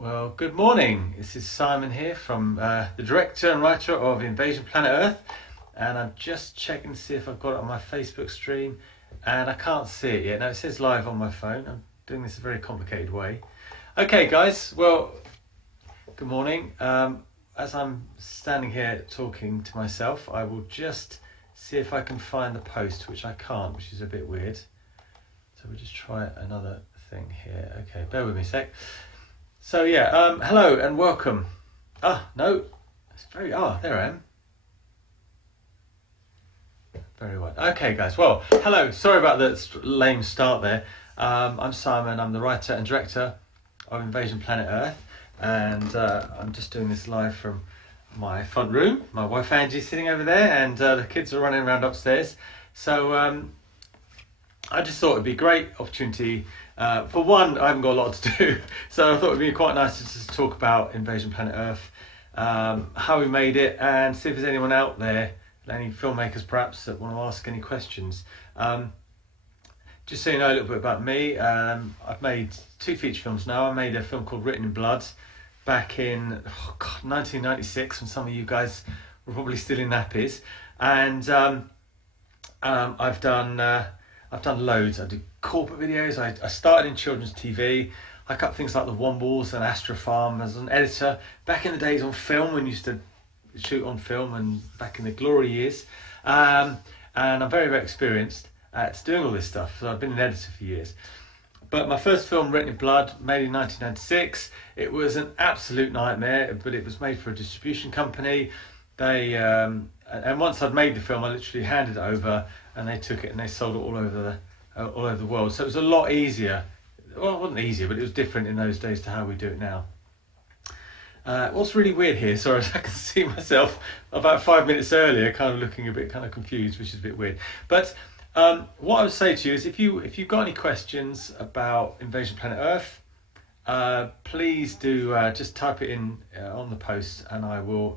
Well, good morning. This is Simon here from the director and writer of Invasion Planet Earth, and I'm just checking to see if I've got it on my Facebook stream, and I can't see it yet. Now it says live on my phone. I'm doing this a very complicated way. Okay, guys. Well, good morning. As I'm standing here talking to myself, I will just see if I can find the post, which I can't, which is a bit weird. So we'll just try another thing here. Okay, bear with me a sec. So yeah, hello and welcome. No, it's there I am. Very well. Okay, guys. Well, hello. Sorry about the lame start there. I'm Simon. I'm the writer and director of Invasion Planet Earth, and I'm just doing this live from my front room. My wife Angie's sitting over there, and the kids are running around upstairs. So I just thought it'd be a great opportunity. For one, I haven't got a lot to do, so I thought it'd be quite nice to just talk about Invasion Planet Earth, how we made it, and see if there's anyone out there, any filmmakers perhaps, that want to ask any questions. Just so you know a little bit about me, I've made 2 feature films now. I made a film called Written in Blood back in 1996, when some of you guys were probably still in nappies, and I've done loads. I do corporate videos. I started in children's TV. I cut things like The Wombles and Astro Farm as an editor back in the days on film, when you used to shoot on film, and back in the glory years. And I'm very, very experienced at doing all this stuff. So I've been an editor for years. But my first film, Written in Blood, made in 1996. It was an absolute nightmare, but it was made for a distribution company. They and once I'd made the film, I literally handed it over, and they took it and they sold it all over the world. So it was a lot easier. Well, it wasn't easier, but it was different in those days to how we do it now. What's really weird here, sorry, I can see myself about 5 minutes earlier kind of looking a bit kind of confused, which is a bit weird. But what I would say to you is, if you've got any questions about Invasion Planet Earth, please do just type it in on the post, and I will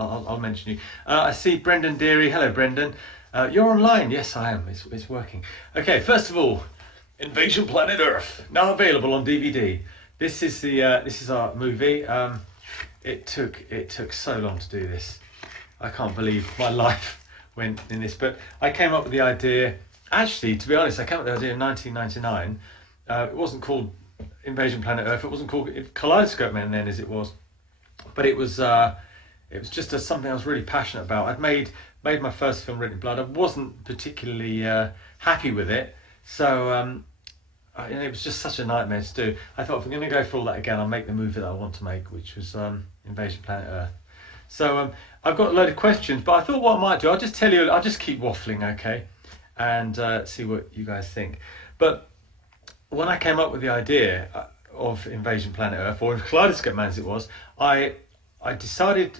I'll mention you. I see Brendan Deary. Hello, Brendan. You're online. Yes, I am. It's working. Okay. First of all, Invasion Planet Earth, now available on DVD. This is our movie. It took so long to do this. I can't believe my life went in this. But I came up with the idea. Actually, to be honest, I came up with the idea in 1999. It wasn't called Invasion Planet Earth. It wasn't called Kaleidoscope Man then, as it was. But it was just something I was really passionate about. I'd made my first film, Written in Blood. I wasn't particularly happy with it, so it was just such a nightmare to do. I thought, if I'm going to go for all that again, I'll make the movie that I want to make, which was Invasion Planet Earth. So I've got a load of questions, but I thought what I might do, I'll just tell you, I'll just keep waffling, okay, and see what you guys think. But when I came up with the idea of Invasion Planet Earth, or Kaleidoscope Man as it was, I decided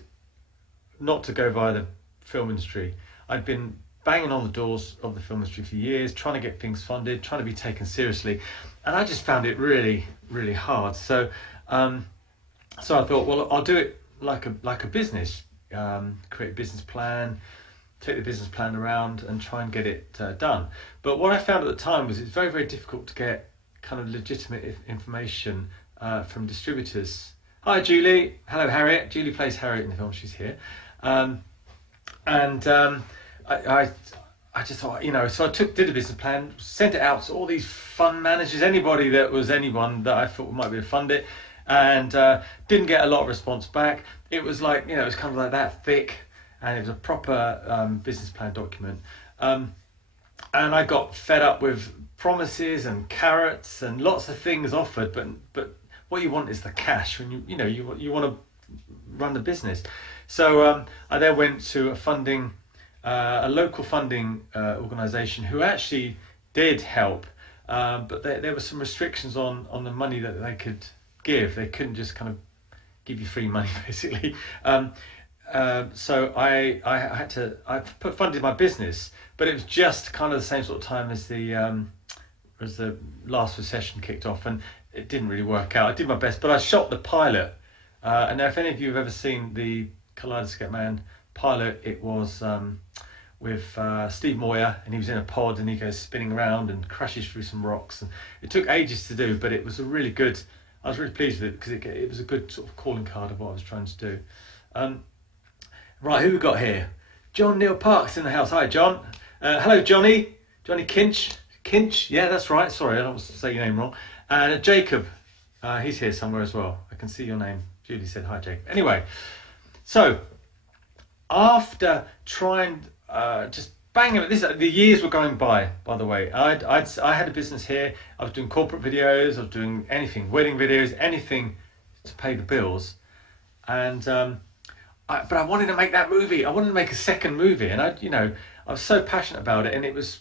not to go via the film industry. I'd been banging on the doors of the film industry for years, trying to get things funded, trying to be taken seriously, and I just found it really, really hard. So I thought, well, I'll do it like a business, create a business plan, take the business plan around, and try and get it done. But what I found at the time was it's very, very difficult to get kind of legitimate information from distributors. Hi, Julie. Hello, Harriet. Julie plays Harriet in the film. She's here. I just thought, so I did a business plan, sent it out to all these fund managers, anyone that I thought might be able to fund it, and didn't get a lot of response back. It was like, it was kind of like that thick, and it was a proper business plan document. And I got fed up with promises and carrots and lots of things offered, but what you want is the cash when you want to run the business. So I then went to a local funding organisation who actually did help, but there were some restrictions on the money that they could give. They couldn't just kind of give you free money, basically. So I funded my business, but it was just kind of the same sort of time as the last recession kicked off, and it didn't really work out. I did my best, but I shot the pilot. And now, if any of you have ever seen the Kaleidoscope Man pilot, it was with Steve Moyer, and he was in a pod and he goes spinning around and crashes through some rocks, and it took ages to do, but it was a really good I was really pleased with it because it was a good sort of calling card of what I was trying to do. Right, who we got here? John Neil Parks in the house. Hi, John. Hello, Johnny. Johnny Kinch. Kinch, yeah, that's right. Sorry, I don't want to say your name wrong. And Jacob, he's here somewhere as well. I can see your name. Julie said hi, Jacob. Anyway, so after trying just bang this, the years were going by the way. I had a business here. I was doing corporate videos. I was doing anything, wedding videos, anything to pay the bills. And but I wanted to make that movie. I wanted to make a second movie, and I was so passionate about it, and it was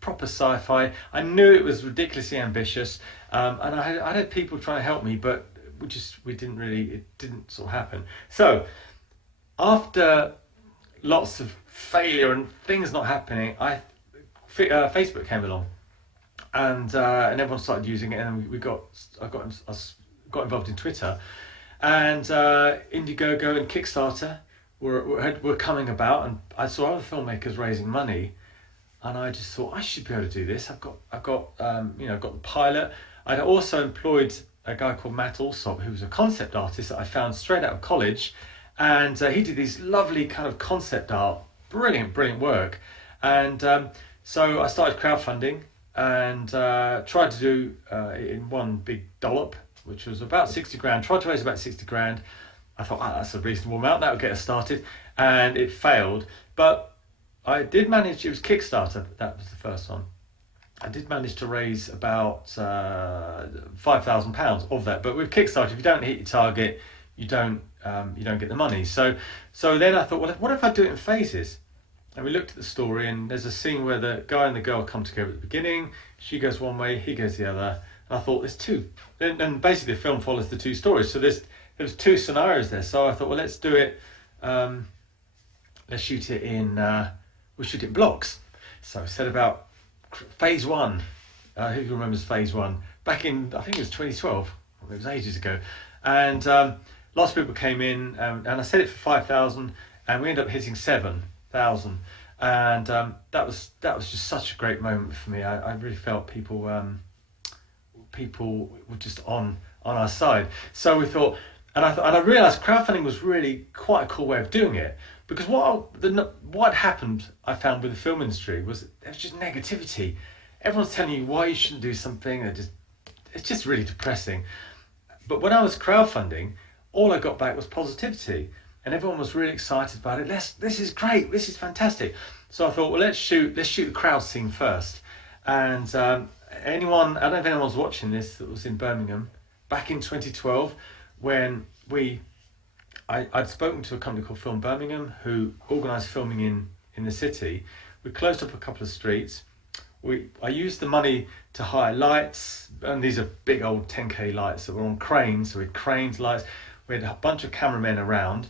proper sci-fi. I knew it was ridiculously ambitious, and I had people trying to help me, but it didn't sort of happen. So after lots of failure and things not happening, Facebook came along, and everyone started using it, and I got involved in Twitter, and Indiegogo and Kickstarter were coming about, and I saw other filmmakers raising money, and I just thought I should be able to do this. I've got the pilot. I'd also employed a guy called Matt Alsop, who was a concept artist that I found straight out of college, and he did these lovely kind of concept art, brilliant work. And so I started crowdfunding and tried to do it in one big dollop, which was about 60 grand. Tried to raise about 60 grand. I thought, that's a reasonable amount, that would get us started, and it failed. But I did manage, it was Kickstarter, that was the first one. I did manage to raise about £5,000 of that. But with Kickstarter, if you don't hit your target, you don't get the money. So then I thought, well, what if I do it in phases? And we looked at the story, and there's a scene where the guy and the girl come together at the beginning. She goes one way, he goes the other. And I thought, there's two. And basically the film follows the two stories. So there was two scenarios there. So I thought, well, let's do it. Let's shoot it in. We'll shoot it in blocks. So I said about phase one. Who remembers phase one? Back in, I think it was 2012. It was ages ago. And lots of people came in, and I set it for 5,000, and we ended up hitting 7,000. And that was just such a great moment for me. I really felt people were just on our side. So we thought, and I realised crowdfunding was really quite a cool way of doing it, because what happened, I found, with the film industry was there was just negativity. Everyone's telling you why you shouldn't do something. It's just really depressing. But when I was crowdfunding, all I got back was positivity, and everyone was really excited about it. This is great. This is fantastic. So I thought, well, let's shoot the crowd scene first. And I don't know if anyone's watching this that was in Birmingham back in 2012, when I'd spoken to a company called Film Birmingham who organised filming in the city. We closed up a couple of streets. I used the money to hire lights, and these are big old 10k lights that were on cranes. So we had cranes, lights. We had a bunch of cameramen around,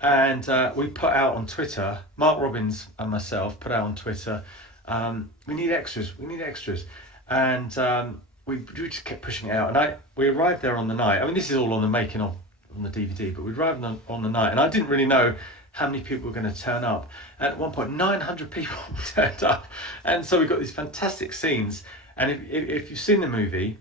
and we put out on Twitter. Mark Robbins and myself put out on Twitter, we need extras, and we just kept pushing it out. And we arrived there on the night. I mean, this is all on the making of on the DVD, but we arrived on the night, and I didn't really know how many people were going to turn up. At one point, 900 people turned up, and so we got these fantastic scenes. And if you've seen the movie,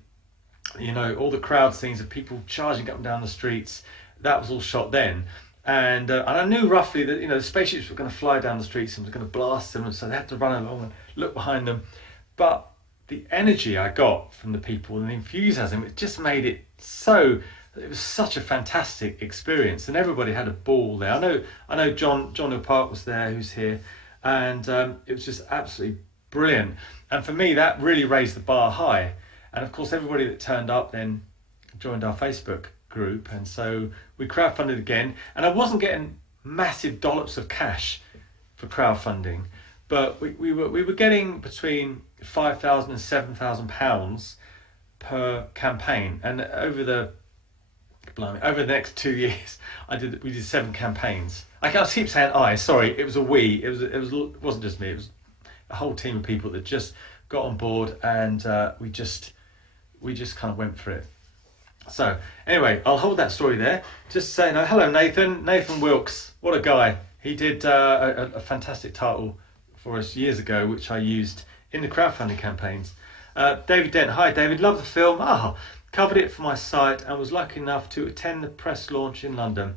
all the crowd scenes of people charging up and down the streets, that was all shot then. And I knew roughly that the spaceships were going to fly down the streets and was going to blast them, and so they had to run along and look behind them. But the energy I got from the people and the enthusiasm, it just made it so. It was such a fantastic experience, and everybody had a ball there. I know John Neil Park was there, who's here, and it was just absolutely brilliant. And for me, that really raised the bar high. And of course, everybody that turned up then joined our Facebook group, and so we crowdfunded again. And I wasn't getting massive dollops of cash for crowdfunding, but we were getting between £5,000 and £7,000 per campaign, and over the next 2 years, we did 7 campaigns. I keep saying sorry, it was a we. It wasn't just me. It was a whole team of people that just got on board, and we just kind of went for it. So anyway, I'll hold that story there. Just saying hello, Nathan Wilkes. What a guy. He did a fantastic title for us years ago, which I used in the crowdfunding campaigns. David Dent. Hi, David. Love the film. covered it for my site and was lucky enough to attend the press launch in London.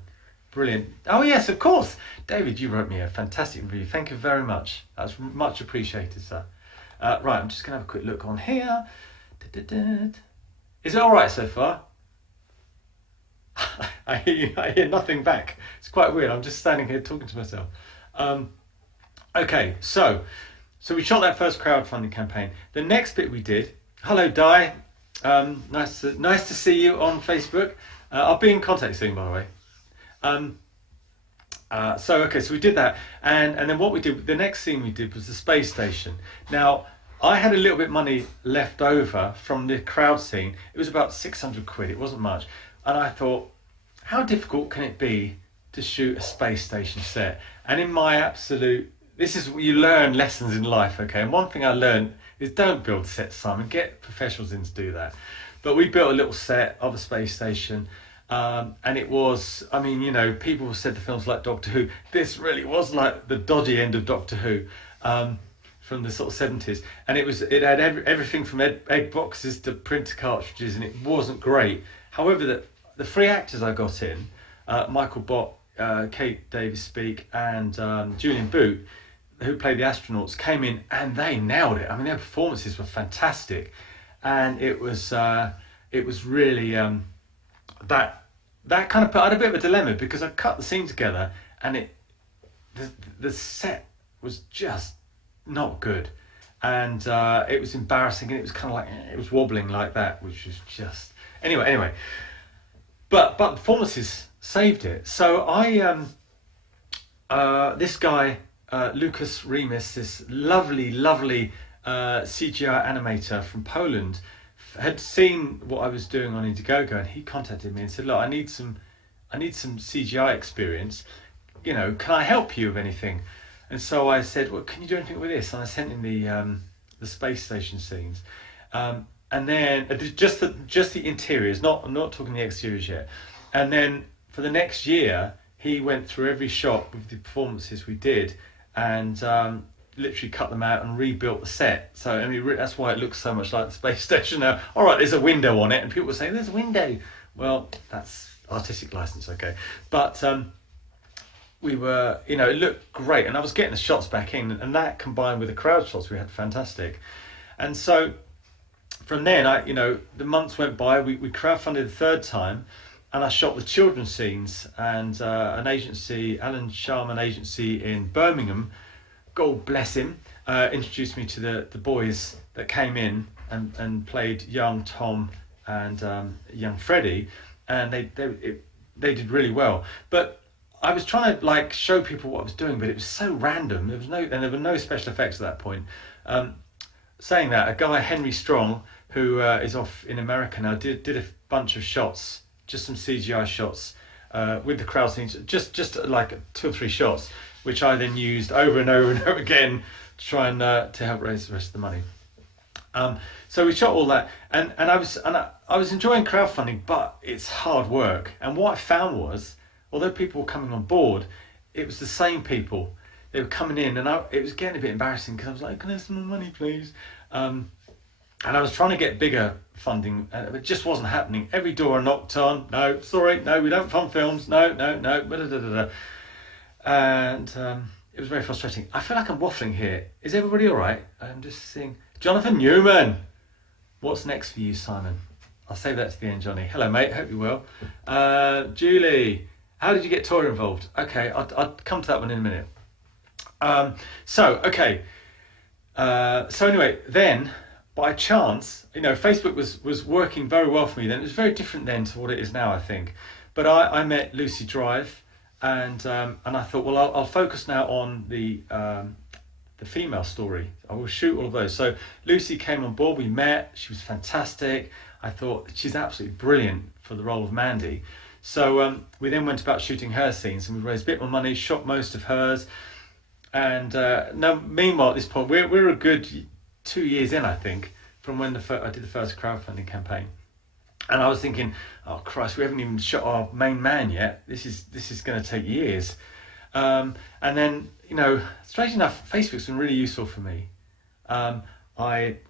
Brilliant. Oh yes, of course. David, you wrote me a fantastic review. Thank you very much. That's much appreciated, sir. Right, I'm just going to have a quick look on here. Is it all right so far? I hear nothing back. It's quite weird. I'm just standing here talking to myself. Okay, so we shot that first crowdfunding campaign. The next bit we did. Hello, Di. Nice to see you on Facebook. I'll be in contact soon, by the way. So we did that, and then what we did, the next thing we did was the space station. Now, I had a little bit of money left over from the crowd scene. It was about 600 quid, it wasn't much. And I thought, how difficult can it be to shoot a space station set? And in my absolute, this is, you learn lessons in life, okay? And one thing I learned is don't build sets, Simon, get professionals in to do that. But we built a little set of a space station. And it was, I mean, you know, people said the films like Doctor Who. This really was like the dodgy end of Doctor Who, from the sort of 70s. And it had everything from egg boxes to printer cartridges, and it wasn't great. However, the three actors I got in, Michael Bott, Kate Davis-Speak, and Julian Boot, who played the astronauts, came in and they nailed it. I mean, their performances were fantastic, and it was really that kind of I had a bit of a dilemma because I cut the scene together and the set was just not good, and it was embarrassing, and it was kind of like it was wobbling like that, which was just anyway. But performances saved it. So I this guy Lucas Remus, this lovely CGI animator from Poland, had seen what I was doing on Indiegogo, and he contacted me and said, look, I need some CGI experience, you know, can I help you with anything? And so I said, well, can you do anything with this? And I sent him the space station scenes, and then just the interiors, I'm not talking the exteriors yet. And then for the next year he went through every shot with the performances we did, and literally cut them out and rebuilt the set. So I mean, that's why it looks so much like the space station now. All right, there's a window on it, and people were saying there's a window. Well, that's artistic license, okay. But we were, you know, it looked great, and I was getting the shots back in, and that combined with the crowd shots we had fantastic. And so from then, the months went by. We crowdfunded the third time, and I shot the children's scenes, and an agency, Alan Sharman agency in Birmingham, God bless him, introduced me to the boys that came in and played young Tom and young Freddie, and they did really well. But I was trying to like show people what I was doing, but it was so random. There were no special effects at that point. Saying that, a guy, Henry Strong, who is off in America now, did a bunch of shots, just some CGI shots with the crowd scenes, just like 2 or 3 shots, which I then used over and over and over again to try and to help raise the rest of the money. So we shot all that, and I was enjoying crowdfunding, but it's hard work. And what I found was, although people were coming on board, it was the same people. They were coming in, and it was getting a bit embarrassing because I was like, "Can I have some more money, please?" And I was trying to get bigger funding, but it just wasn't happening. Every door I knocked on, no, sorry, no, we don't fund films, no. And it was very frustrating. I feel like I'm waffling here. Is everybody all right? I'm just seeing Jonathan Newman. What's next for you, Simon? I'll save that to the end, Johnny. Hello, mate. Hope you're well. Julie, how did you get Tora involved? Okay, I'll come to that one in a minute. So anyway, then by chance, Facebook was working very well for me then. It was very different then to what it is now, I think. But I met Lucy Drive, and I thought, well, I'll focus now on the female story. I will shoot all of those. So Lucy came on board. We met. She was fantastic. I thought she's absolutely brilliant for the role of Mandy. So we then went about shooting her scenes, and we raised a bit more money, shot most of hers. And now, meanwhile, at this point, we're a good 2 years in, I think, from when I did the first crowdfunding campaign. And I was thinking, oh Christ, we haven't even shot our main man yet. This is going to take years. And then, strangely enough, Facebook's been really useful for me. I met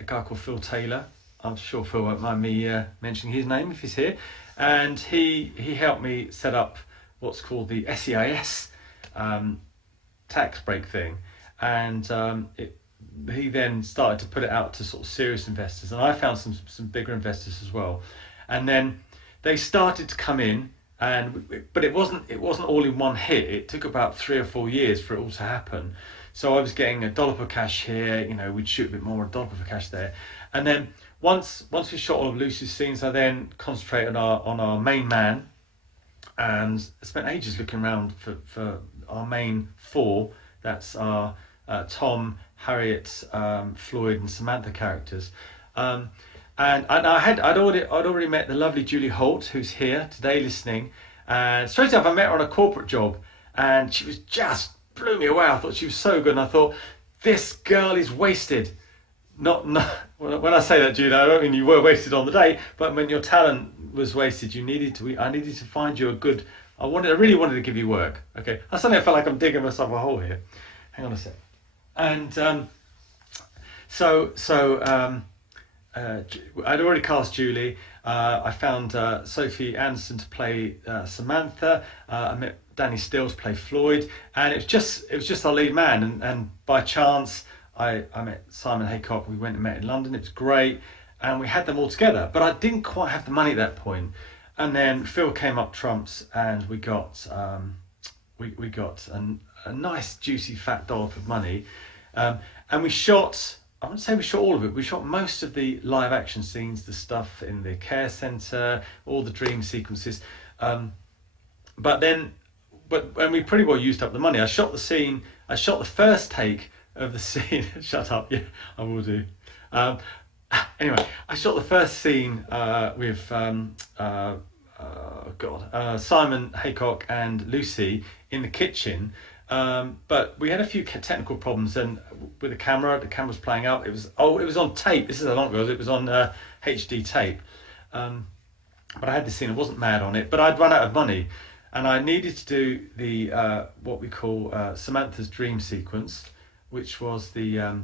a guy called Phil Taylor. I'm sure Phil won't mind me mentioning his name if he's here. And he helped me set up what's called the SEIS tax break thing, and he then started to put it out to sort of serious investors, and I found some bigger investors as well, and then they started to come in, but it wasn't all in one hit. It took about 3 or 4 years for it all to happen. So I was getting $1 per cash here, we'd shoot a bit more, $1 per cash there, and then once we shot all of Lucy's scenes, I then concentrated on our main man, and spent ages looking around for our main 4. That's our Tom, Harriet, Floyd, and Samantha characters. And I'd already met the lovely Julie Holt, who's here today listening. And straight up, I met her on a corporate job, and she was just blew me away. I thought she was so good, and I thought, this girl is wasted. Not when I say that, Julie, I don't mean you were wasted on the day, but when your talent was wasted, I needed to find you a good. I really wanted to give you work. Okay, I suddenly felt like I'm digging myself a hole here. Hang on a sec. And I'd already cast Julie. I found Sophie Anderson to play Samantha. I met Danny Stills to play Floyd, and it was just our lead man. And by chance, I met Simon Haycock. We went and met in London. It was great, and we had them all together. But I didn't quite have the money at that point. And then Phil came up trumps, and we got a nice juicy fat dollop of money, and we shot. I wouldn't say we shot all of it. We shot most of the live action scenes, the stuff in the care centre, all the dream sequences. But when we pretty well used up the money, I shot the first take of the scene. Shut up, yeah, I will do. Anyway, I shot the first scene with Simon Haycock and Lucy in the kitchen. But we had a few technical problems, and with the camera was playing out. It was on tape. This is how long ago it was on HD tape. But I had this scene. I wasn't mad on it, but I'd run out of money, and I needed to do the what we call Samantha's dream sequence, which was the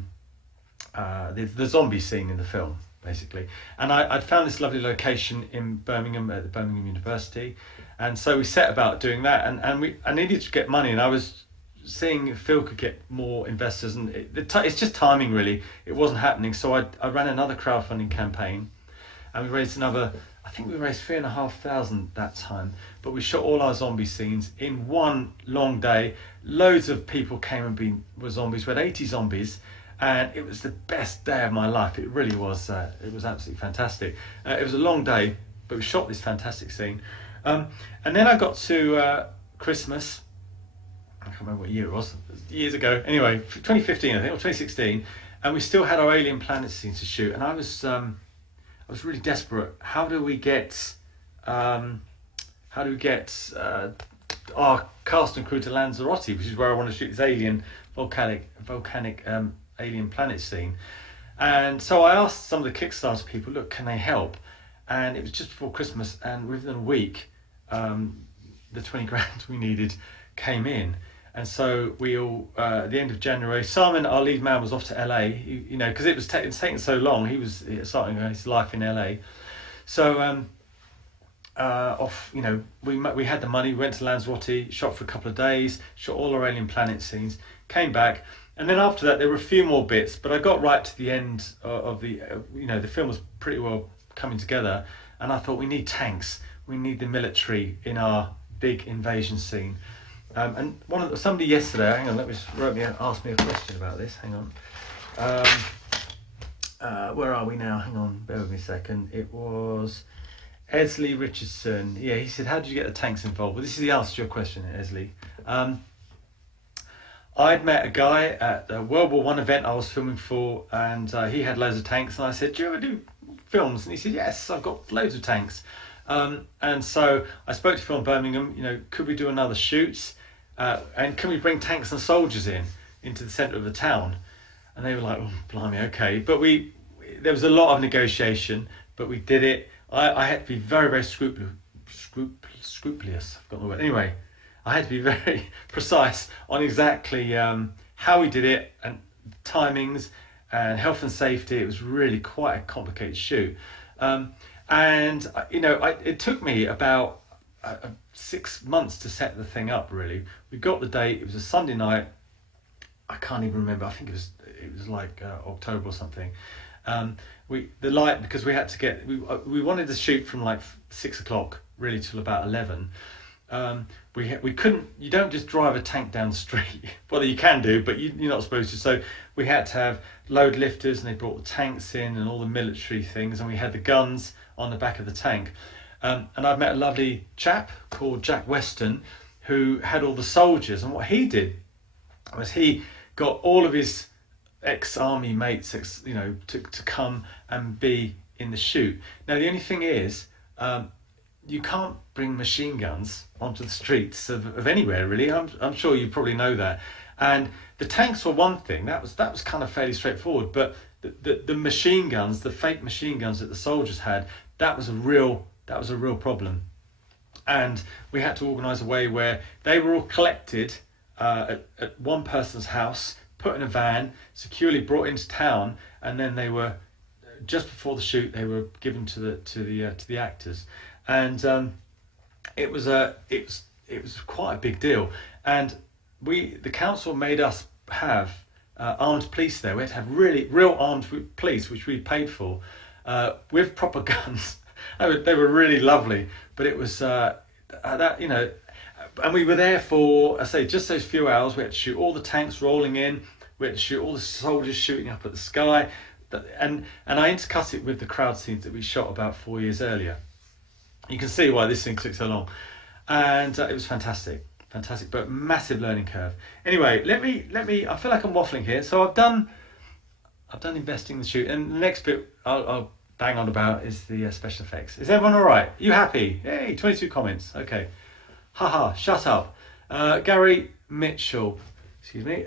zombie scene in the film, basically. And I'd found this lovely location in Birmingham at the Birmingham University, and so we set about doing that. And I needed to get money, and I was seeing if Phil could get more investors, and it's just timing really. It wasn't happening, so I ran another crowdfunding campaign, and we raised I think we raised 3,500 that time, but we shot all our zombie scenes in one long day. Loads of people came and were zombies. We had 80 zombies, and it was the best day of my life. It really was. It was absolutely fantastic. It was a long day, but we shot this fantastic scene. And then I got to Christmas. I can't remember what year it was. Years ago. Anyway, 2015 I think, or 2016, and we still had our alien planet scene to shoot. And I was really desperate. How do we get our cast and crew to Lanzarote, which is where I want to shoot this alien volcanic alien planet scene? And so I asked some of the Kickstarter people, look, can they help? And it was just before Christmas, and within a week, the 20 grand we needed came in. And so we all, at the end of January, Simon, our lead man, was off to LA, because it was it's taking so long. He was starting his life in LA. So we had the money, we went to Lanzarote, shot for a couple of days, shot all our alien planet scenes, came back. And then after that, there were a few more bits, but I got right to the end of the, the film was pretty well coming together. And I thought, we need tanks. We need the military in our big invasion scene. And somebody yesterday, hang on, asked me a question about this. Hang on. Where are we now? Hang on, bear with me a second. It was Esley Richardson. Yeah, he said, how did you get the tanks involved? Well, this is the answer to your question, Esley. I'd met a guy at a World War I event I was filming for, and he had loads of tanks, and I said, do you ever do films? And he said, yes, I've got loads of tanks. And so I spoke to Phil in Birmingham, could we do another shoot? And can we bring tanks and soldiers into the centre of the town? And they were like, oh, blimey, okay. But there was a lot of negotiation, but we did it. I had to be very, very scrupulous. I've got the word. Anyway, I had to be very precise on exactly how we did it and timings and health and safety. It was really quite a complicated shoot. And it took me about 6 months to set the thing up. Really, we got the date. It was a Sunday night. I can't even remember. I think it was like October or something. Because we had to get we wanted to shoot from like 6 o'clock really till about 11. We couldn't. You don't just drive a tank down the street. Well, you can do, but you're not supposed to. So we had to have load lifters, and they brought the tanks in and all the military things, and we had the guns on the back of the tank. And I've met a lovely chap called Jack Weston, who had all the soldiers, and what he did was he got all of his ex-army mates, to come and be in the shoot. Now the only thing is, you can't bring machine guns onto the streets of anywhere really. I'm sure you probably know that. And the tanks were one thing, that was kind of fairly straightforward, but the machine guns, the fake machine guns that the soldiers had, that was a real problem. And we had to organise a way where they were all collected at one person's house, put in a van, securely brought into town, and then they were, just before the shoot, they were given to the actors. And it was quite a big deal. And the council made us have armed police there. We had to have real armed police, which we paid for, with proper guns. They were really lovely, but it was and we were there for, I say, just those few hours. We had to shoot all the tanks rolling in. We had to shoot all the soldiers shooting up at the sky, and I intercut it with the crowd scenes that we shot about 4 years earlier. You can see why this thing took so long, and it was fantastic, but massive learning curve. Anyway, let me. I feel like I'm waffling here. So I've done investing in the shoot, and the next bit I'll bang on about is the special effects. Is everyone all right? You happy? Hey, 22 comments. Okay. Haha, shut up. Gary Mitchell, excuse me.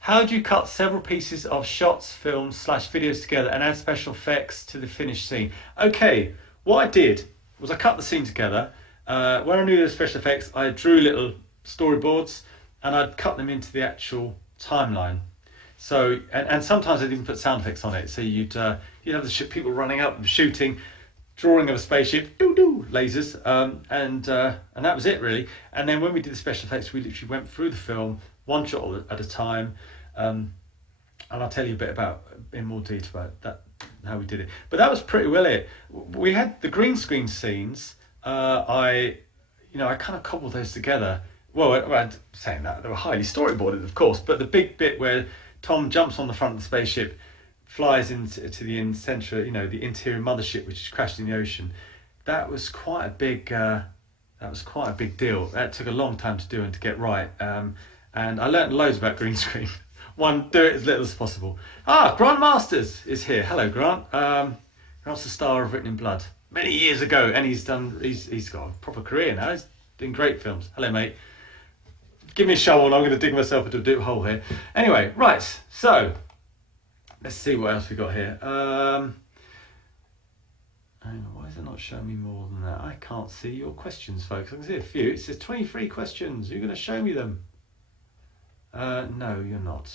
How do you cut several pieces of shots, films / videos together and add special effects to the finished scene? Okay, what I did was I cut the scene together. When I knew there were special effects, I drew little storyboards and I'd cut them into the actual timeline. So, and sometimes I'd even put sound effects on it. So you'd have the people running up and shooting, drawing of a spaceship, lasers, and that was it really. And then when we did the special effects, we literally went through the film one shot at a time, and I'll tell you a bit in more detail about that, how we did it. But that was pretty well it. We had the green screen scenes. I kind of cobbled those together. Well, I'm saying that they were highly storyboarded, of course, but the big bit where Tom jumps on the front of the spaceship, flies into the the interior mothership, which is crashed in the ocean. That was quite a big deal. That took a long time to do and to get right. And I learnt loads about green screen. One, do it as little as possible. Grant Masters is here. Hello, Grant. Grant's the star of Written in Blood many years ago, and he's got a proper career now. He's doing great films. Hello, mate. Give me a shovel and I'm going to dig myself into a deep hole here. Anyway, right, so let's see what else we got here. Hang on, why is it not showing me more than that? I can't see your questions, folks. I can see a few. It says 23 questions. You're going to show me them? No, you're not.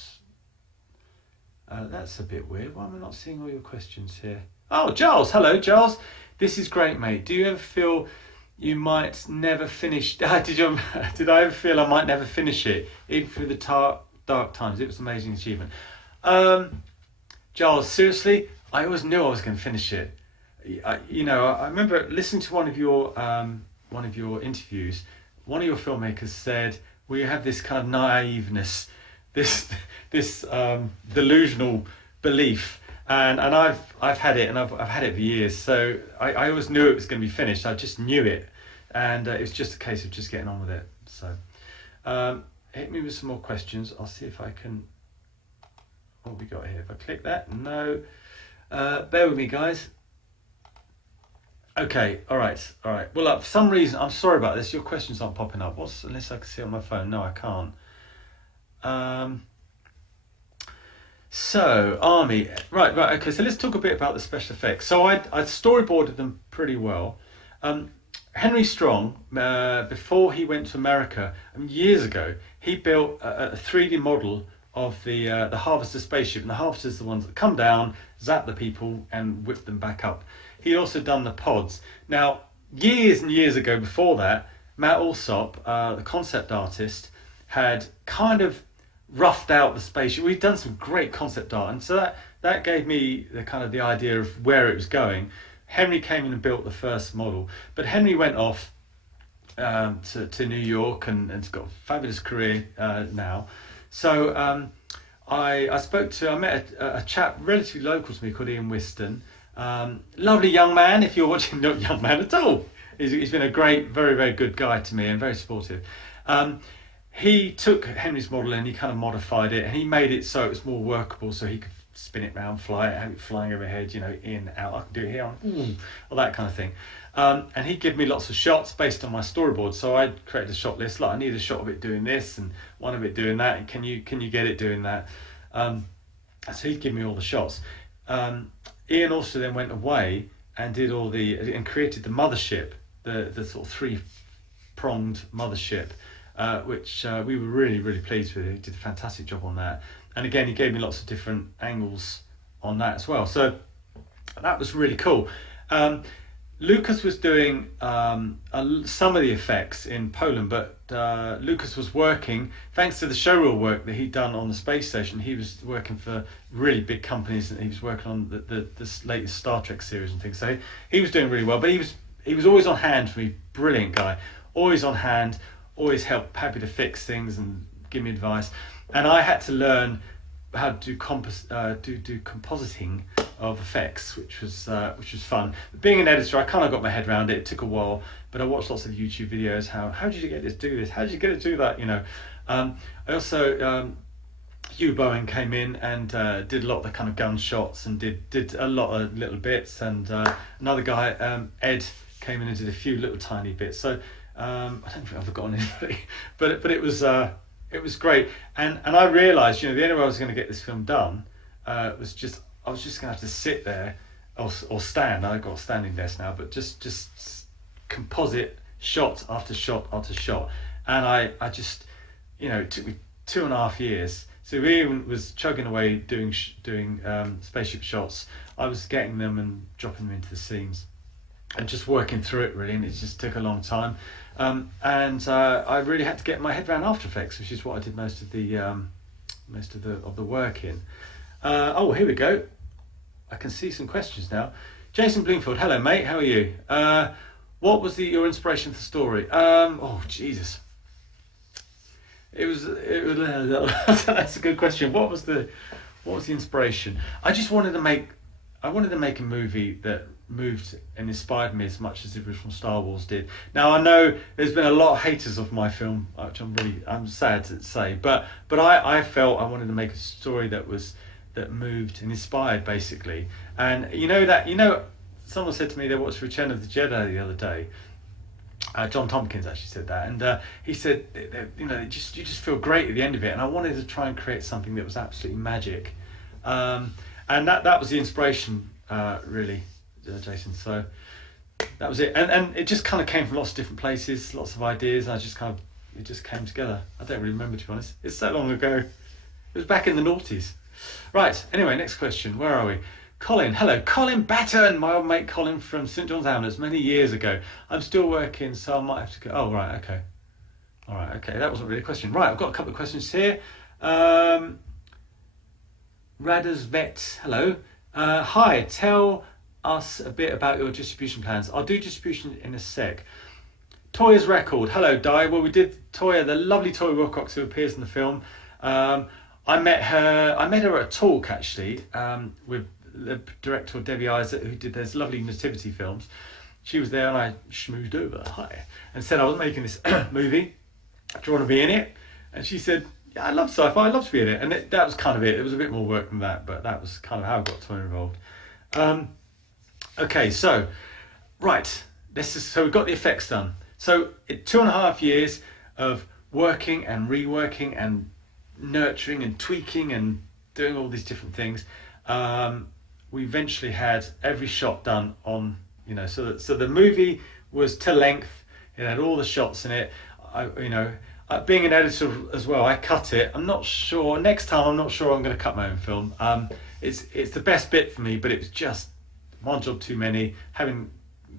That's a bit weird. Why am I not seeing all your questions here? Oh, Giles. Hello, Giles. This is great, mate. Do you ever feel you might never finish? Did I ever feel I might never finish it, even through the dark times? It was an amazing achievement. Giles, seriously, I always knew I was going to finish it. I remember listening to one of your interviews. One of your filmmakers said, we have this kind of naiveness, this delusional belief, and I've had it, and I've had it for years. So I always knew it was going to be finished. I just knew it, and it was just a case of just getting on with it. So hit me with some more questions. I'll see if I can. What have we got here? If I click that, no. Bear with me, guys. Okay, all right. Well, for some reason, I'm sorry about this. Your questions aren't popping up. Unless I can see it on my phone. No, I can't. So, Army. Right. Okay, so let's talk a bit about the special effects. So I storyboarded them pretty well. Henry Strong, before he went to America, years ago, he built a 3D model of the harvester spaceship, and the harvesters are the ones that come down, zap the people, and whip them back up. He also done the pods. Now, years and years ago, before that, Matt Alsop, the concept artist, had kind of roughed out the spaceship. We'd done some great concept art, and so that gave me the idea of where it was going. Henry came in and built the first model, but Henry went off to New York and has got a fabulous career now. So I met a chap relatively local to me called Ian Whiston. Lovely young man, if you're watching, not young man at all. He's been a great, very, very good guy to me and very supportive. He took Henry's model and he kind of modified it, and he made it so it was more workable, so he could spin it around, fly it, have it flying overhead, in, out. I can do it here, all that kind of thing. And he'd give me lots of shots based on my storyboard. So I created a shot list, like I need a shot of it doing this and one of it doing that, and can you get it doing that? So he'd give me all the shots. Ian also then went away and did and created the mothership, the sort of three-pronged mothership, which we were really, really pleased with. He did a fantastic job on that. And again, he gave me lots of different angles on that as well. So that was really cool. Lucas was doing some of the effects in Poland, but Lucas was working, thanks to the showreel work that he'd done on the space station. He was working for really big companies, and he was working on the latest Star Trek series and things. So he was doing really well, but he was always on hand for me. Brilliant guy, always on hand, always happy to fix things and give me advice. And I had to learn how to do compositing of effects, which was fun. Being an editor, I kind of got my head around it. It took a while, but I watched lots of YouTube videos. How did you get it to do this? How did you get it to do that? I also Hugh Bowen came in and did a lot of the kind of gunshots and did a lot of little bits, and another guy, Ed, came in and did a few little tiny bits. So I don't think I've forgotten anybody, but it was great. And I realised, the only way I was going to get this film done was just I was just going to have to sit there or stand. I've got a standing desk now, but just composite shot after shot after shot. And I just, it took me 2.5 years. So Ian was chugging away doing spaceship shots. I was getting them and dropping them into the scenes and just working through it really, and it just took a long time. I really had to get my head around After Effects, which is what I did most of the work in. Here we go. I can see some questions now. Jason Bloomfield, hello mate, how are you? What was your inspiration for the story? Jesus. It was that's a good question. What was the inspiration? I wanted to make a movie that moved and inspired me as much as the original Star Wars did. Now I know there's been a lot of haters of my film, which I'm sad to say, but I felt I wanted to make a story that moved and inspired basically. And someone said to me they watched Return of the Jedi the other day. John Tompkins actually said that, and he said you just feel great at the end of it, and I wanted to try and create something that was absolutely magic, and that was the inspiration really, Jason. So that was it, and it just kind of came from lots of different places, lots of ideas, and it just came together. I don't really remember, to be honest. It's so long ago. It was back in the noughties. Right, anyway, next question. Where are we? Colin, hello. Colin Batten, my old mate Colin from St John's Hamlets many years ago. I'm still working, so I might have to go. Oh, right, okay. All right, okay, that wasn't really a question. Right, I've got a couple of questions here. Raders Vet, hello. Hi, tell us a bit about your distribution plans. I'll do distribution in a sec. Toya's Record, hello Di. Well, we did Toya, the lovely Toya Wilcox who appears in the film. I met her at a talk actually with the director Debbie Isaac, who did those lovely nativity films. She was there and I schmoozed over, and said I was making this movie. Do you want to be in it? And she said, yeah, I love sci-fi, I'd love to be in it. And that was kind of it. It was a bit more work than that, but that was kind of how I got Toya involved. Okay, so, right, so we've got the effects done. So 2.5 years of working and reworking and nurturing and tweaking and doing all these different things. We eventually had every shot done on, so the movie was to length. It had all the shots in it. being an editor as well, I cut it. I'm not sure, next time I'm not sure I'm going to cut my own film. It's the best bit for me, but it was just one job too many. Having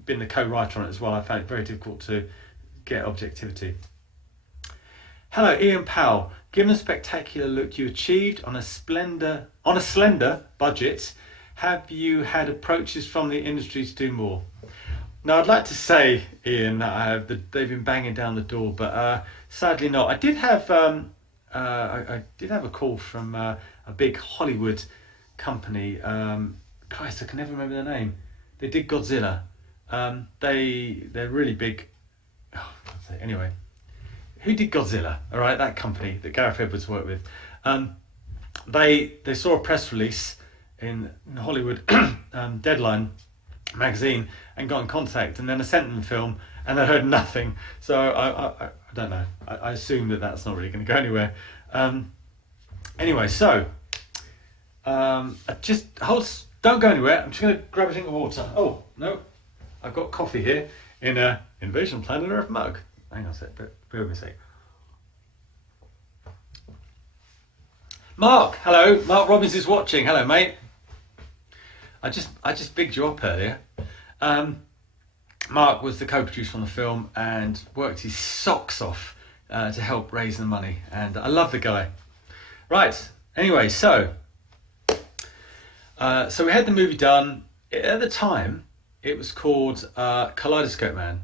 been the co-writer on it as well, I found it very difficult to get objectivity. Hello, Ian Powell. Given the spectacular look you achieved on a slender budget, have you had approaches from the industry to do more? Now, I'd like to say, Ian, that they've been banging down the door, but sadly not. I did have I did have a call from a big Hollywood company. Christ, I can never remember their name. They did Godzilla. They're really big. Oh, anyway, who did Godzilla? All right, that company that Gareth Edwards worked with. They saw a press release in Hollywood Deadline magazine and got in contact, and then I sent them the film and I heard nothing. So I don't know. I assume that that's not really going to go anywhere. Anyway, so don't go anywhere. I'm just going to grab a drink of water. Oh no, I've got coffee here in a Invasion Planet Earth mug. Hang on a sec, bear with me a sec. Mark, hello. Mark Robbins is watching. Hello, mate. I just bigged you up earlier. Mark was the co-producer on the film and worked his socks off to help raise the money, and I love the guy. Right. Anyway, so we had the movie done. At the time, it was called Kaleidoscope Man,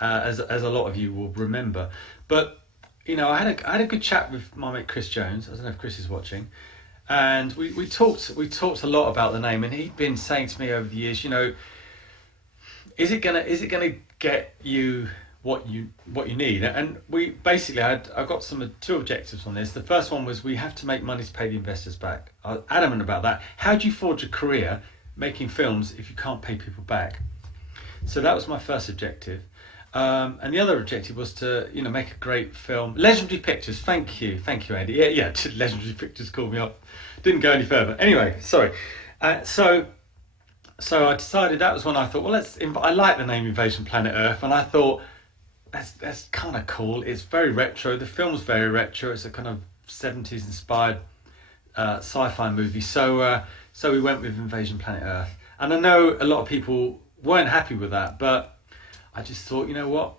as a lot of you will remember. But you know, I had a good chat with my mate Chris Jones. I don't know if Chris is watching. And we talked a lot about the name, and he'd been saying to me over the years, you know, is it gonna get you what you need? And we basically I've got two objectives on this. The first one was we have to make money to pay the investors back. I was adamant about that. How do you forge a career making films if you can't pay people back? So that was my first objective. And the other objective was to, you know, make a great film. Legendary Pictures, thank you, Andy. Yeah, Legendary Pictures called me up. Didn't go any further. Anyway, sorry. So I decided that was when I thought, well, I like the name Invasion Planet Earth, and I thought that's kind of cool. It's very retro. The film's very retro. It's a kind of 70s inspired sci-fi movie. So we went with Invasion Planet Earth, and I know a lot of people weren't happy with that, but I just thought, you know what,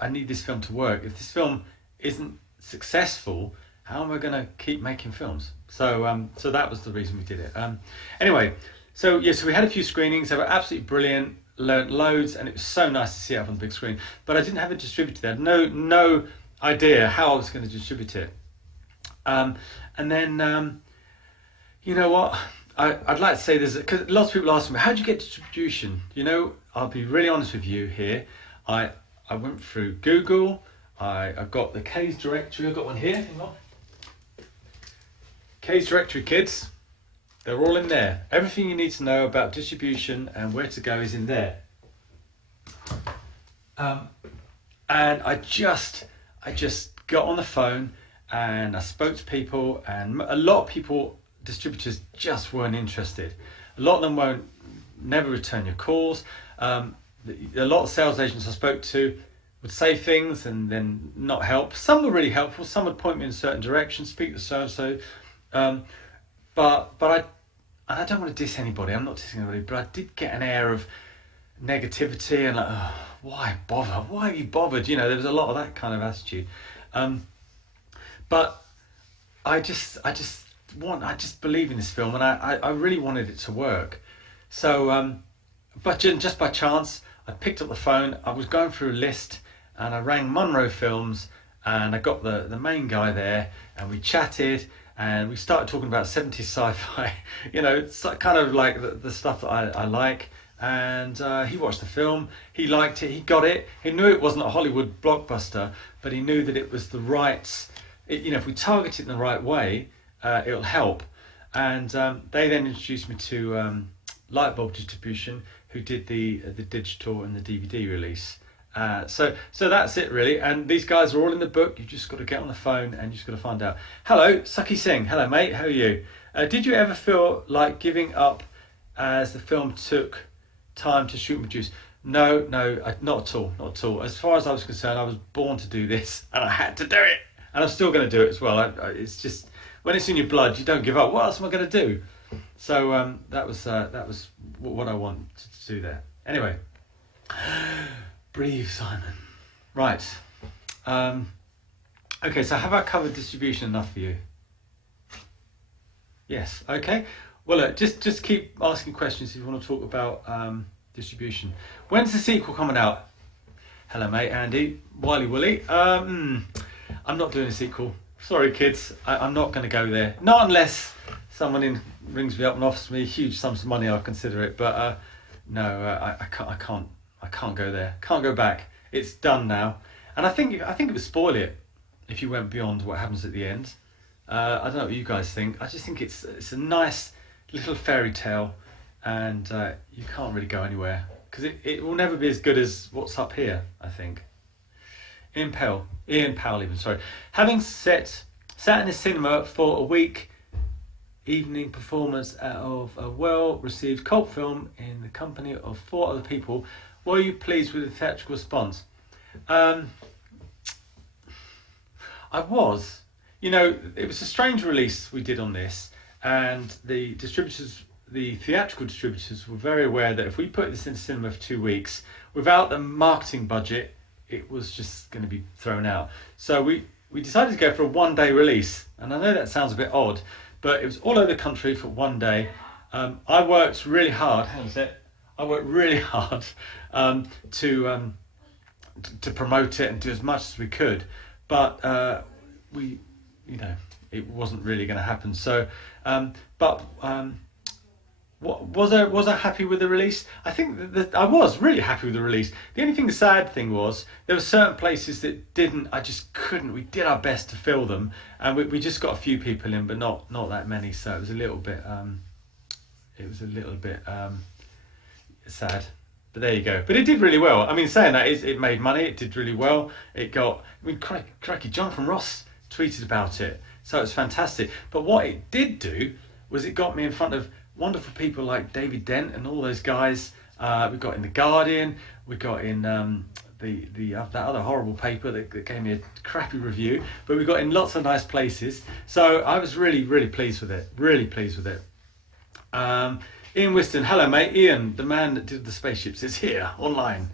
I need this film to work. If this film isn't successful, how am I going to keep making films? So that was the reason we did it. Anyway, so we had a few screenings. They were absolutely brilliant, learnt loads, and it was so nice to see it up on the big screen. But I didn't have a distributor there. No idea how I was going to distribute it. And then, you know what, I'd like to say because lots of people ask me, how do you get distribution? You know, I'll be really honest with you here. I went through Google. I've got the K's directory. I've got one here. Hang on. K's directory, kids. They're all in there. Everything you need to know about distribution and where to go is in there. And I just got on the phone and I spoke to people, and a lot of people, distributors, just weren't interested. A lot of them never return your calls. A lot of sales agents I spoke to would say things and then not help. Some were really helpful. Some would point me in a certain direction, speak to so-and-so. But I don't want to diss anybody. I'm not dissing anybody, but I did get an air of negativity and like, oh, why bother? Why have you bothered? You know, there was a lot of that kind of attitude. But I just believe in this film, and I really wanted it to work. So, but just by chance, I picked up the phone. I was going through a list, and I rang Monroe Films, and I got the main guy there, and we chatted, and we started talking about 70s sci-fi. You know, it's kind of like the stuff that I like. And he watched the film. He liked it. He got it. He knew it wasn't a Hollywood blockbuster, but he knew that it was the right. You know, if we target it in the right way, it'll help. And they then introduced me to Lightbulb Distribution, who did the digital and the DVD release. So that's it really. And these guys are all in the book. You've just got to get on the phone and you've just got to find out. Hello, Sucky Singh. Hello, mate. How are you? Did you ever feel like giving up as the film took time to shoot and produce? No, not at all. As far as I was concerned, I was born to do this, and I had to do it. and I'm still going to do it as well. It's just when it's in your blood, you don't give up. What else am I going to do? So that was what I wanted to do there. Anyway, breathe, Simon. Right. Okay, so have I covered distribution enough for you? Yes. Okay. Well, look, just keep asking questions if you want to talk about distribution. When's the sequel coming out? Hello, mate, Andy. Wiley Woolly. I'm not doing a sequel. Sorry, kids. I'm not going to go there. Not unless someone rings me up and offers me huge sums of money. I'll consider it. But no, I can't go there. Can't go back. It's done now. And I think it would spoil it if you went beyond what happens at the end. I don't know what you guys think. I just think it's a nice little fairy tale, and you can't really go anywhere because it will never be as good as what's up here, I think. Ian Powell even, sorry. Having sat in the cinema for a week evening performance of a well-received cult film in the company of 4 other people, were you pleased with the theatrical response? I was. You know, it was a strange release we did on this, and the theatrical distributors were very aware that if we put this in cinema for 2 weeks, without the marketing budget, it was just going to be thrown out. So we decided to go for a 1-day release, and I know that sounds a bit odd, but it was all over the country for 1 day. I worked really hard. I worked really hard to promote it and do as much as we could, but it wasn't really going to happen. So, was I happy with the release? I think that I was really happy with the release. The only thing, the sad thing was, there were certain places that didn't. I just couldn't. We did our best to fill them, and we just got a few people in, but not that many. So it was a little bit. Sad. But there you go. But it did really well. I mean, saying that, it made money. It did really well. It got. I mean, crikey, Jonathan Ross tweeted about it, so it was fantastic. But what it did do was it got me in front of wonderful people like David Dent and all those guys. We got in The Guardian. We got in that other horrible paper that gave me a crappy review. But we got in lots of nice places. So I was really, really pleased with it. Really pleased with it. Ian Whiston, hello mate. Ian, the man that did the spaceships, is here online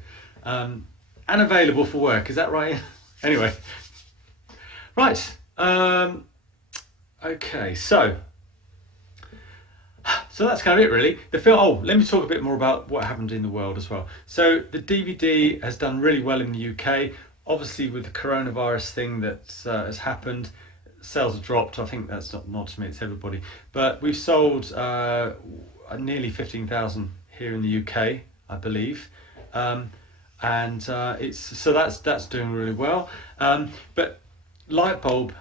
and available for work. Is that right? Anyway, right. Okay, so that's kind of it really. The film. Oh, let me talk a bit more about what happened in the world as well. So the DVD has done really well in the UK. Obviously, with the coronavirus thing that has happened, sales have dropped. I think that's not to me, it's everybody. But we've sold nearly 15,000 here in the UK, I believe, and that's doing really well. But Lightbulb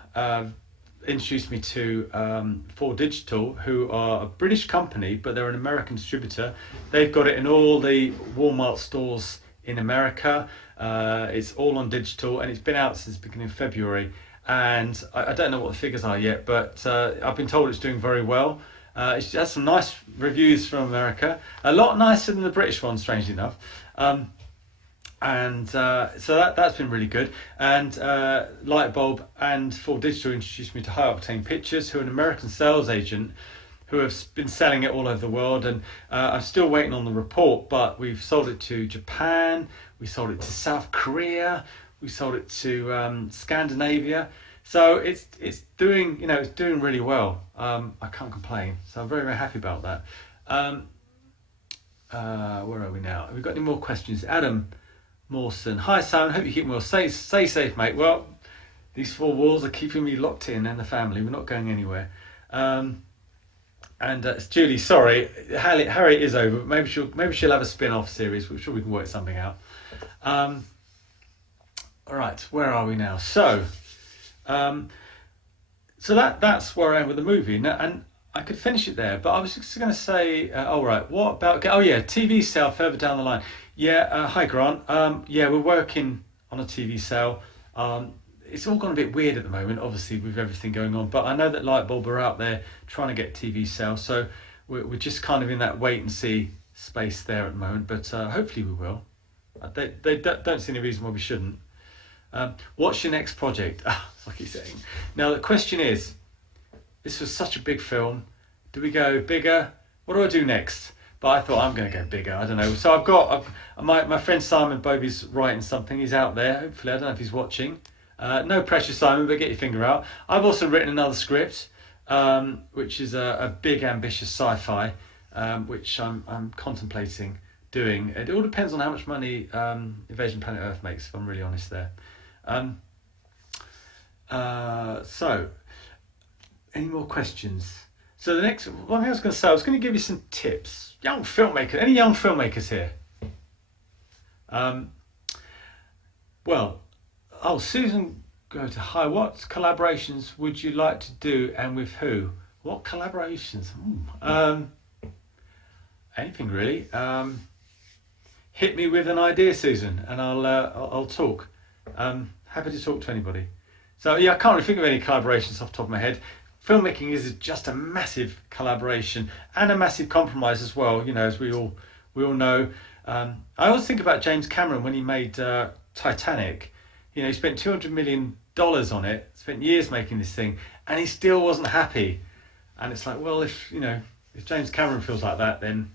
introduced me to 4 Digital, who are a British company, but they're an American distributor. They've got it in all the Walmart stores in America. It's all on digital, and it's been out since the beginning of February. And I don't know what the figures are yet, but I've been told it's doing very well. It has some nice reviews from America, a lot nicer than the British one, strangely enough. So that's been really good. And Lightbulb and 4 Digital introduced me to High Octane Pictures, who are an American sales agent who have been selling it all over the world. And I'm still waiting on the report, but we've sold it to Japan, we sold it to South Korea, we sold it to Scandinavia. So it's doing really well. I can't complain. So I'm very, very happy about that. Where are we now? Have we got any more questions? Adam Mawson. Hi Simon, hope you keep well. Stay safe, mate. Well, these 4 walls are keeping me locked in, and the family. We're not going anywhere. And it's Julie. Sorry, Harry is over. But maybe she'll have a spin-off series. We're sure we can work something out. All right, where are we now? So that's where I am with the movie. Now, and I could finish it there, but I was just going to say, what about? TV sale further down the line. Yeah, hi Grant. Yeah, we're working on a TV sale. It's all gone a bit weird at the moment, obviously, with everything going on. But I know that Lightbulb are out there trying to get TV sale, so we're just kind of in that wait and see space there at the moment. But hopefully we will. They don't see any reason why we shouldn't. What's your next project? It's like he's saying. Now the question is, this was such a big film. Do we go bigger? What do I do next? But I thought I'm going to go bigger. I don't know. So my friend Simon Bovey's writing something. He's out there. Hopefully, I don't know if he's watching. No pressure, Simon, but get your finger out. I've also written another script, which is a big, ambitious sci-fi, which I'm contemplating doing. It all depends on how much money Invasion Planet Earth makes, if I'm really honest there. So, any more questions? So the next one thing I was going to say, I was going to give you some tips. Young filmmakers, any young filmmakers here? Susan go to hi. What collaborations would you like to do, and with who? What collaborations? Anything really. Hit me with an idea, Susan, and I'll talk. Happy to talk to anybody. So yeah, I can't really think of any collaborations off the top of my head. Filmmaking is just a massive collaboration and a massive compromise as well. You know, as we all know. I always think about James Cameron when he made Titanic. You know, he spent $200 million on it, spent years making this thing, and he still wasn't happy. And it's like, well, if James Cameron feels like that, then,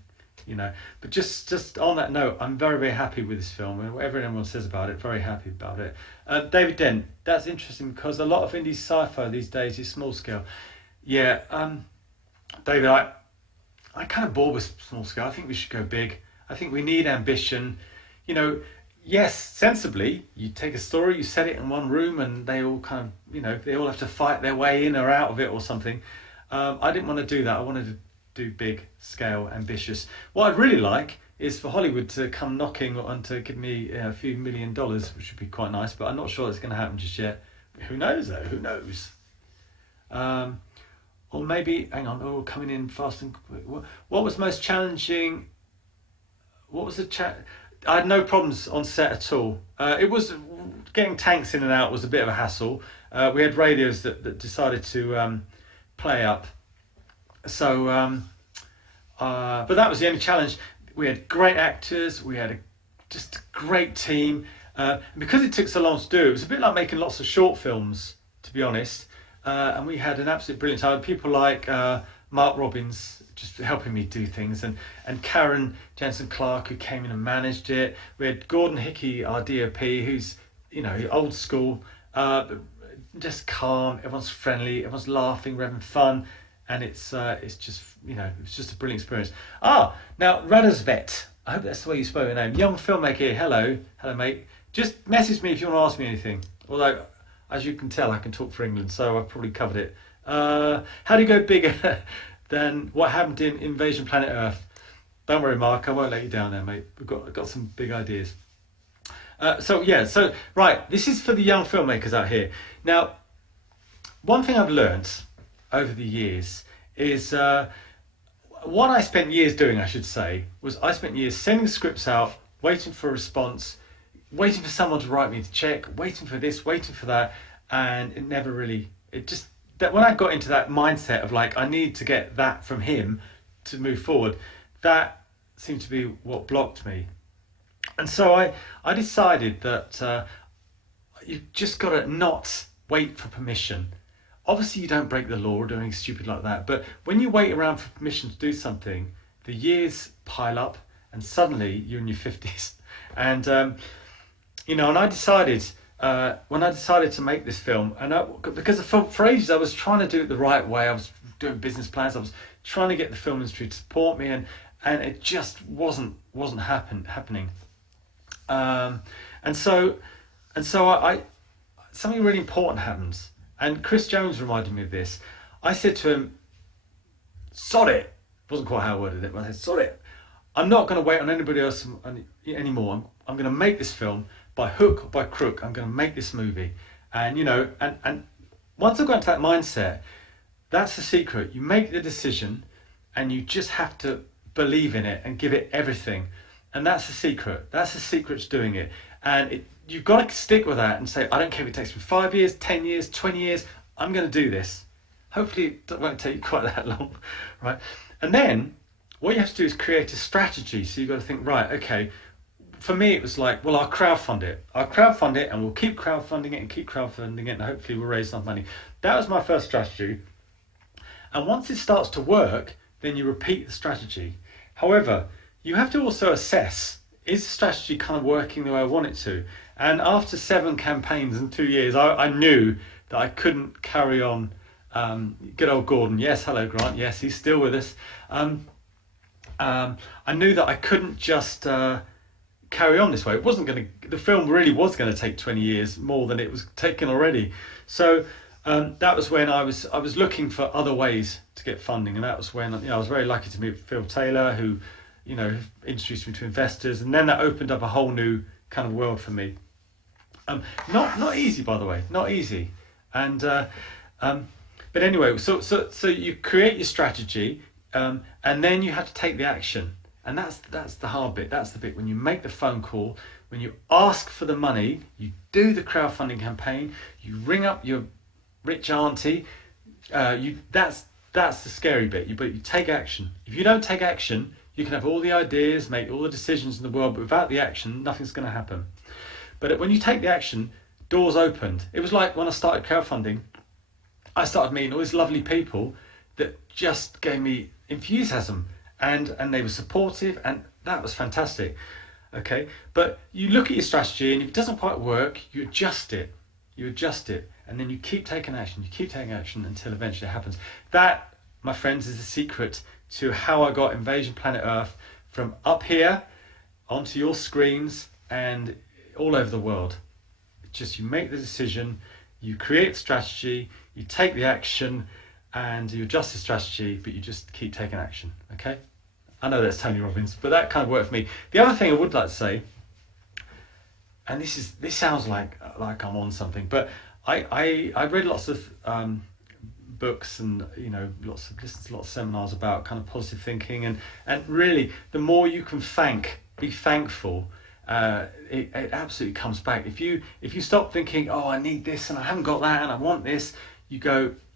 you know. But just on that note, I'm very, very happy with this film, and whatever anyone says about it, very happy about it. David Dent, that's interesting because a lot of indie sci-fi these days is small scale. Yeah, David, I kind of bored with small scale. I think we should go big. I think we need ambition. You know, yes, sensibly, you take a story, you set it in one room, and they all kind of, you know, they all have to fight their way in or out of it or something. I didn't want to do that. I wanted to do big scale, ambitious. What I'd really like is for Hollywood to come knocking and to give me a few $1 million, which would be quite nice, but I'm not sure it's going to happen just yet. Who knows though? Who knows? Or maybe, hang on, coming in fast and quick. What was most challenging? What was the I had no problems on set at all. It was getting tanks in and out was a bit of a hassle. We had radios that decided to play up. So, but that was the only challenge. We had great actors. We had just a great team. And because it took so long to do, it was a bit like making lots of short films, to be honest. And we had an absolute brilliant time. People like Mark Robbins just helping me do things, and Karen Jensen Clark, who came in and managed it. We had Gordon Hickey, our DOP, who's, you know, old school, just calm. Everyone's friendly. Everyone's laughing. We're having fun. And it's just, you know, it's just a brilliant experience. Now Radazvet, I hope that's the way you spell your name. Young filmmaker here. Hello, mate. Just message me if you want to ask me anything. Although, as you can tell, I can talk for England, so I've probably covered it. How do you go bigger than what happened in Invasion Planet Earth? Don't worry, Mark, I won't let you down there, mate. I've got some big ideas. So right, this is for the young filmmakers out here. Now, one thing I've learned over the years is what I spent years doing, I should say, was I spent years sending scripts out, waiting for a response, waiting for someone to write me the check, waiting for this, waiting for that, and that when I got into that mindset of like, I need to get that from him to move forward, that seemed to be what blocked me. And so I decided that you've just got to not wait for permission. Obviously you don't break the law or do anything stupid like that, but when you wait around for permission to do something, the years pile up and suddenly you're in your 50s. And you know, and I decided when I decided to make this film, and because for ages I was trying to do it the right way, I was doing business plans, I was trying to get the film industry to support me, and it just wasn't happening. And so I something really important happens. And Chris Jones reminded me of this. I said to him, sod it. Wasn't quite how I worded it, but I said, sod it. I'm not going to wait on anybody else anymore. I'm going to make this film by hook or by crook. I'm going to make this movie. And, you know, and once I got into that mindset, that's the secret. You make the decision and you just have to believe in it and give it everything. And that's the secret. That's the secret to doing it. And you've got to stick with that and say, I don't care if it takes me 5 years, 10 years, 20 years, I'm going to do this. Hopefully it won't take you quite that long, right? And then what you have to do is create a strategy. So you've got to think, right, okay, for me, it was like, well, I'll crowdfund it. I'll crowdfund it, and we'll keep crowdfunding it and keep crowdfunding it, and hopefully we'll raise enough money. That was my first strategy. And once it starts to work, then you repeat the strategy. However, you have to also assess, is the strategy kind of working the way I want it to? And after 7 campaigns in 2 years, I knew that I couldn't carry on. Good old Gordon, yes, hello Grant, yes, he's still with us. I knew that I couldn't just carry on this way. It wasn't going to. The film really was going to take 20 years more than it was taken already. So that was when I was looking for other ways to get funding, and that was when I was very lucky to meet Phil Taylor, who introduced me to investors, and then that opened up a whole new kind of world for me. Not easy, by the way, not easy, and but anyway, so you create your strategy, and then you have to take the action. And that's the hard bit. That's the bit when you make the phone call, when you ask for the money, you do the crowdfunding campaign, you ring up your rich auntie. That's the scary bit. But you take action. If you don't take action, you can have all the ideas, make all the decisions in the world, but without the action, nothing's going to happen. But when you take the action, doors opened. It was like when I started crowdfunding, I started meeting all these lovely people that just gave me enthusiasm. And they were supportive, and that was fantastic. Okay, but you look at your strategy, and if it doesn't quite work, you adjust it, and then you keep taking action. You keep taking action until eventually it happens. That, my friends, is the secret to how I got Invasion Planet Earth from up here onto your screens and all over the world. It's just you make the decision, you create the strategy, you take the action, and you adjust the strategy, but you just keep taking action. Okay. I know that's Tony Robbins, but that kind of worked for me. The other thing I would like to say, and this sounds like I'm on something, but I read lots of books and listened to lots of seminars about kind of positive thinking, and really the more you can be thankful, it absolutely comes back. If you stop thinking, oh, I need this and I haven't got that and I want this, you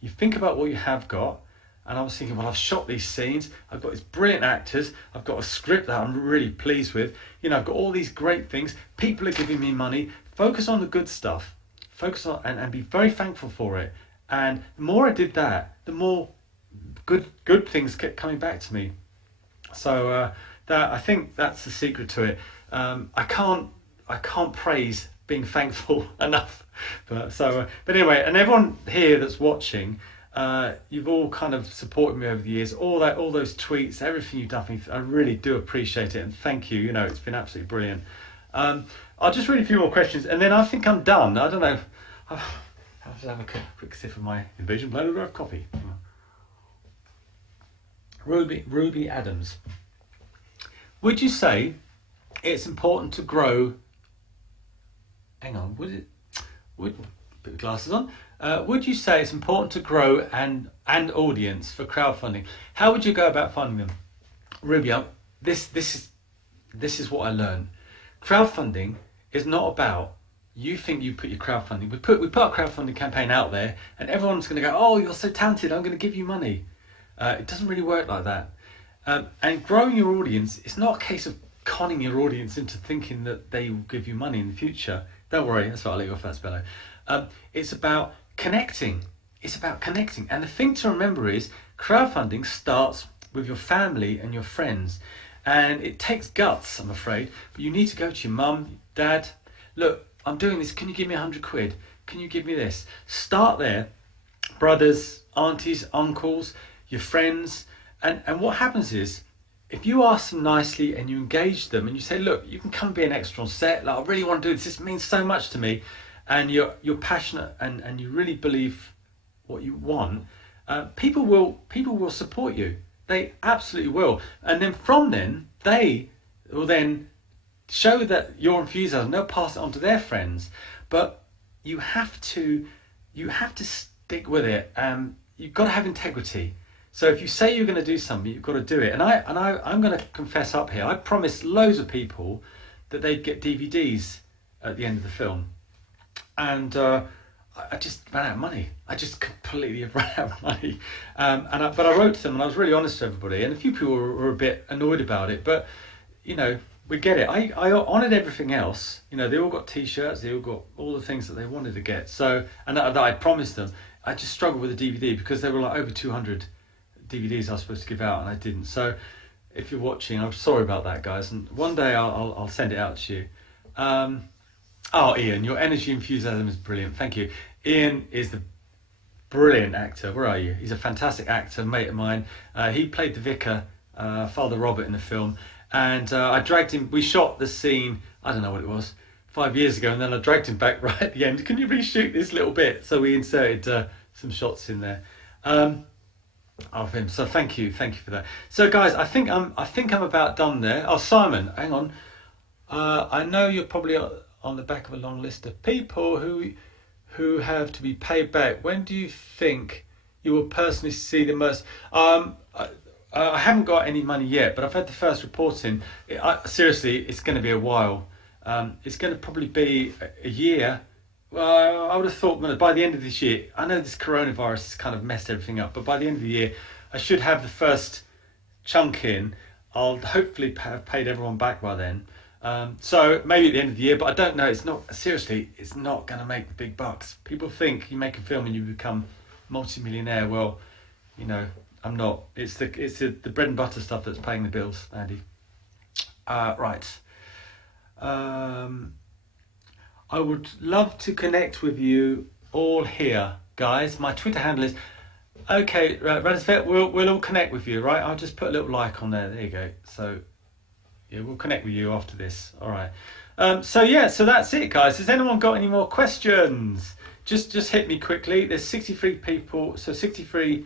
think about what you have got. And I was thinking, well, I've shot these scenes, I've got these brilliant actors, I've got a script that I'm really pleased with, I've got all these great things, people are giving me money. Focus on the good stuff, focus on and be very thankful for it. And the more I did that, the more good things kept coming back to me. So that, I think that's the secret to it. I can't praise being thankful enough. But anyway, and everyone here that's watching, you've all kind of supported me over the years, all those tweets, everything you've done for me, I really do appreciate it, and thank you. It's been absolutely brilliant. I'll just read a few more questions, and then I think I'm done. I don't know. I'll just have a quick sip of my Invasion Planet Earth coffee. Ruby Adams. Would you say it's important to grow? Hang on. Put the glasses on. Would you say it's important to grow an audience for crowdfunding? How would you go about finding them? Ruby, this is what I learned. Crowdfunding is not about you think you put your crowdfunding. We put our crowdfunding campaign out there, and everyone's going to go, oh, you're so talented, I'm going to give you money. It doesn't really work like that. And growing your audience, it's not a case of conning your audience into thinking that they will give you money in the future. Don't worry, that's why I'll let you off that, Bello. It's about connecting. And the thing to remember is crowdfunding starts with your family and your friends, and it takes guts, I'm afraid, but you need to go to your mum, dad, look, I'm doing this, can you give me 100 quid? Can you give me this? Start there. Brothers, aunties, uncles, your friends, and what happens is, if you ask them nicely and you engage them and you say, look, you can come be an extra on set, like I really want to do this means so much to me, and you're passionate and you really believe what you want, people will support you. They absolutely will. And then from then, they will then show that your enthusiasm, they'll pass it on to their friends. But you have to stick with it. You've got to have integrity. So if you say you're going to do something, you've got to do it. And I'm going to confess up here. I promised loads of people that they'd get DVDs at the end of the film. And I just ran out of money. I just completely ran out of money. But I wrote to them and I was really honest to everybody. And a few people were a bit annoyed about it. But, we get it. I honoured everything else. You know, they all got T-shirts. They all got all the things that they wanted to get. So, and that I promised them. I just struggled with the DVD because there were like over 200 DVDs I was supposed to give out, and I didn't. So, if you're watching, I'm sorry about that, guys. And one day I'll send it out to you. Oh, Ian, your energy enthusiasm is brilliant. Thank you. Ian is the brilliant actor. Where are you? He's a fantastic actor, mate of mine. He played the vicar, Father Robert, in the film. And I dragged him. We shot the scene, I don't know what it was, 5 years ago, and then I dragged him back right at the end. Can you reshoot this little bit? So we inserted some shots in there of him. So thank you for that. So guys, I think I'm about done there. Oh, Simon, hang on. I know you're probably on the back of a long list of people who have to be paid back. When do you think you will personally see the most? I haven't got any money yet, but I've had the first reports in. Seriously, it's going to be a while. It's going to probably be a year. Well, I would have thought by the end of this year, I know this coronavirus has kind of messed everything up, but by the end of the year, I should have the first chunk in. I'll hopefully have paid everyone back by then. So maybe at the end of the year, but I don't know. It's not going to make the big bucks. People think you make a film and you become multi-millionaire. Well, you know, I'm not. It's the bread and butter stuff that's paying the bills, Andy. Right. I would love to connect with you all here, guys. My Twitter handle is okay. Radisvet, we'll all connect with you, right? I'll just put a little like on there. There you go. So yeah, we'll connect with you after this. All right. So that's it, guys. Has anyone got any more questions? Just hit me quickly. There's 63 people, so 63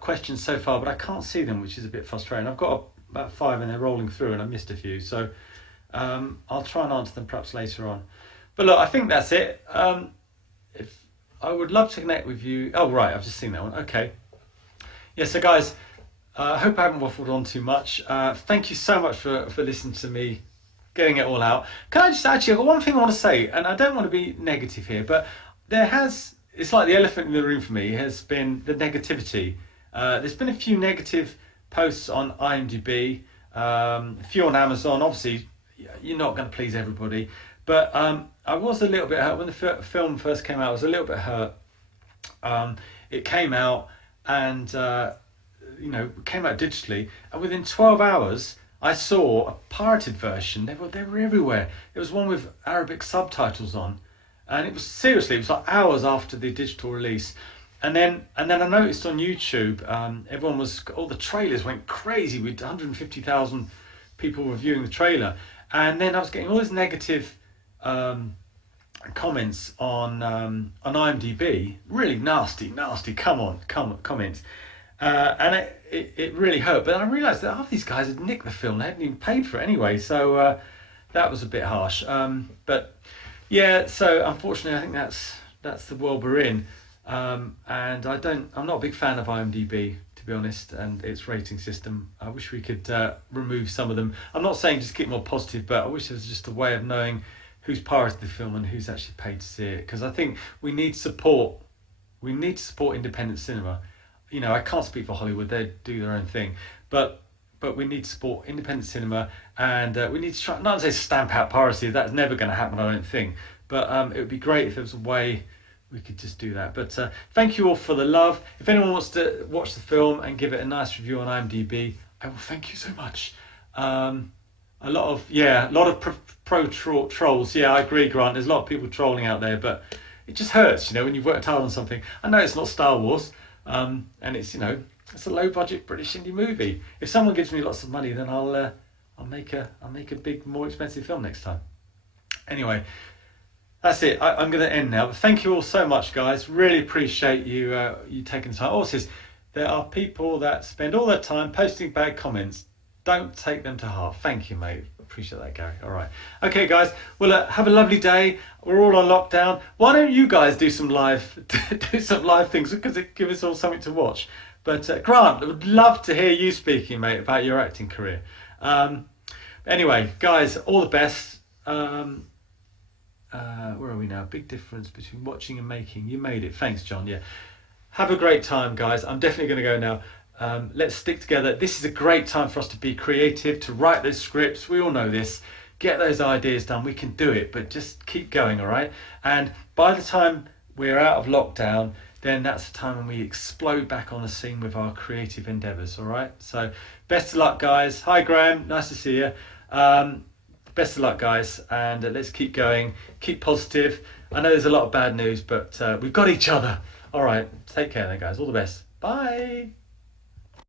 questions so far, but I can't see them, which is a bit frustrating. I've got about 5 and they're rolling through, and I missed a few. So I'll try and answer them perhaps later on. But look, I think that's it. If I would love to connect with you. Oh right, I've just seen that one. Okay. Yeah. So guys, I hope I haven't waffled on too much. Thank you so much for listening to me, getting it all out. Can I just actually, I've got one thing I want to say, and I don't want to be negative here, but it's like the elephant in the room for me has been the negativity. There's been a few negative posts on IMDb, a few on Amazon. Obviously, you're not going to please everybody, but I was a little bit hurt when the film first came out. I was a little bit hurt. It came out and came out digitally, and within 12 hours I saw a pirated version. They were everywhere. There was one with Arabic subtitles on, and it was like hours after the digital release. And then I noticed on YouTube, all the trailers went crazy with 150,000 people reviewing the trailer. And then I was getting all these negative comments on IMDb, really nasty comments. And it really hurt. But I realised that half these guys had nicked the film. They hadn't even paid for it anyway. So that was a bit harsh. But yeah, so unfortunately, I think that's the world we're in. And I'm not a big fan of IMDb, to be honest, and its rating system. I wish we could remove some of them. I'm not saying just keep more positive, but I wish there was just a way of knowing who's pirated the film and who's actually paid to see it. Because I think we need support. We need to support independent cinema. You know, I can't speak for Hollywood; they do their own thing, but we need to support independent cinema, and we need to try not to say stamp out piracy. That's never going to happen, I don't think. But it would be great if there was a way we could just do that. But thank you all for the love. If anyone wants to watch the film and give it a nice review on IMDb, I will thank you so much. A lot of pro trolls. Yeah, I agree, Grant. There's a lot of people trolling out there, but it just hurts, when you've worked hard on something. I know it's not Star Wars, and it's it's a low budget British indie movie. If someone gives me lots of money, then I'll make a big, more expensive film next time. Anyway. That's it. I'm going to end now. But thank you all so much, guys. Really appreciate you taking the time. Also, there are people that spend all their time posting bad comments. Don't take them to heart. Thank you, mate. Appreciate that, Gary. All right. Okay, guys. Well, have a lovely day. We're all on lockdown. Why don't you guys do some live things, because it gives us all something to watch. But Grant, I would love to hear you speaking, mate, about your acting career. Anyway, guys, all the best. Where are we now? Big difference between watching and making. You made it. Thanks, John. Yeah. Have a great time, guys. I'm definitely going to go now. Let's stick together. This is a great time for us to be creative, to write those scripts. We all know this. Get those ideas done. We can do it, but just keep going, all right? And by the time we're out of lockdown, then that's the time when we explode back on the scene with our creative endeavours, all right? So best of luck, guys. Hi, Graham. Nice to see you. Best of luck, guys, and let's keep going. Keep positive. I know there's a lot of bad news, but we've got each other. All right, take care then, guys. All the best. Bye.